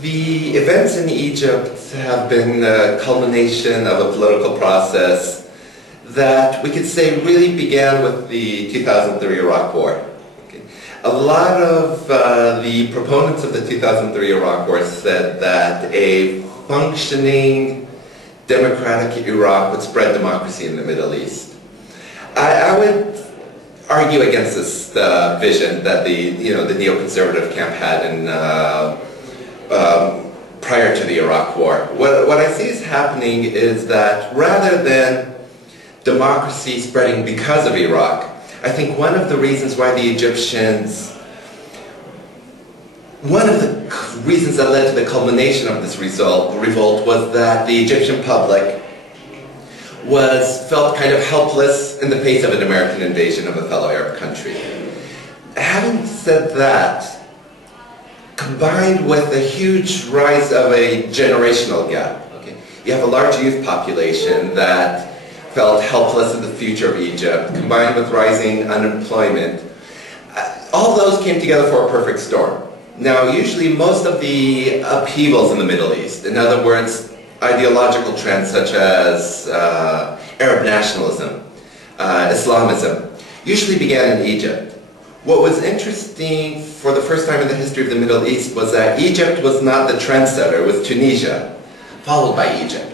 The events in Egypt have been a culmination of a political process that we could say really began with the 2003 Iraq War. A lot of the proponents of the 2003 Iraq War said that a functioning democratic Iraq would spread democracy in the Middle East. I would argue against this vision that the neoconservative camp had in prior to the Iraq War. What I see is happening is that rather than democracy spreading because of Iraq, I think one of the reasons why the Egyptians, one of the reasons that led to the culmination of this revolt was that the Egyptian public felt kind of helpless in the face of an American invasion of a fellow Arab country. Having said that, combined with a huge rise of a generational gap, you have a large youth population that felt helpless in the future of Egypt, combined with rising unemployment. All those came together for a perfect storm. Now, usually most of the upheavals in the Middle East, in other words, ideological trends such as Arab nationalism, Islamism, usually began in Egypt. What was interesting for the first time in the history of the Middle East was that Egypt was not the trendsetter, it was Tunisia, followed by Egypt.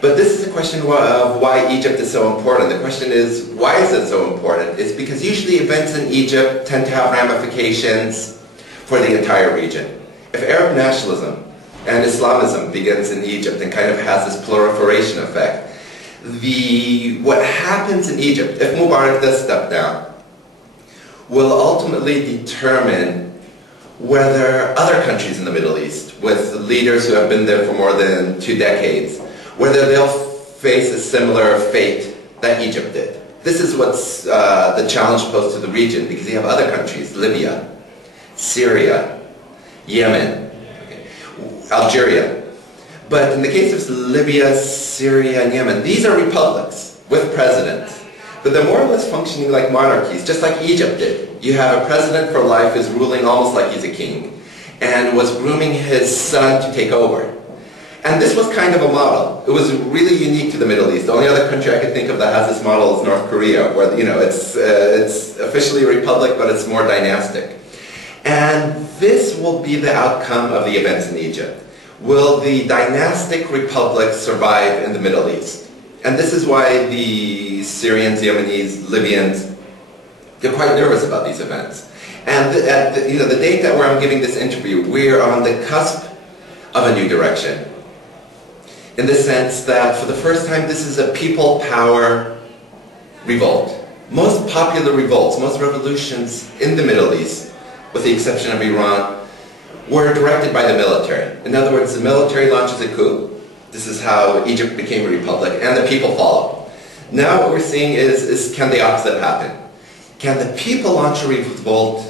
But this is a question of why Egypt is so important. The question is, why is it so important? It's because usually events in Egypt tend to have ramifications for the entire region. If Arab nationalism and Islamism begins in Egypt and kind of has this proliferation effect, what happens in Egypt, if Mubarak does step down, will ultimately determine whether other countries in the Middle East, with leaders who have been there for more than 2 decades, whether they'll face a similar fate that Egypt did. This is what's the challenge posed to the region, because you have other countries, Libya, Syria, Yemen, Algeria. But in the case of Libya, Syria, and Yemen, these are republics with presidents. But they're more or less functioning like monarchies, just like Egypt did. You have a president for life who's ruling almost like he's a king, and was grooming his son to take over. And this was kind of a model. It was really unique to the Middle East. The only other country I could think of that has this model is North Korea, where it's officially a republic, but it's more dynastic. And this will be the outcome of the events in Egypt. Will the dynastic republic survive in the Middle East? And this is why the Syrians, Yemenis, Libyans, they're quite nervous about these events. And the date that where I'm giving this interview, we're on the cusp of a new direction. In the sense that for the first time this is a people power revolt. Most popular revolts, most revolutions in the Middle East, with the exception of Iran, were directed by the military. In other words, the military launches a coup. This is how Egypt became a republic, and the people follow. Now what we're seeing is can the opposite happen? Can the people launch a revolt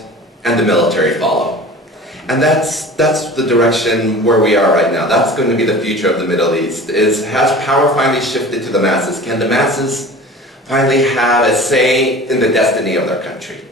and the military follow? And that's the direction where we are right now. That's going to be the future of the Middle East. Has power finally shifted to the masses? Can the masses finally have a say in the destiny of their country?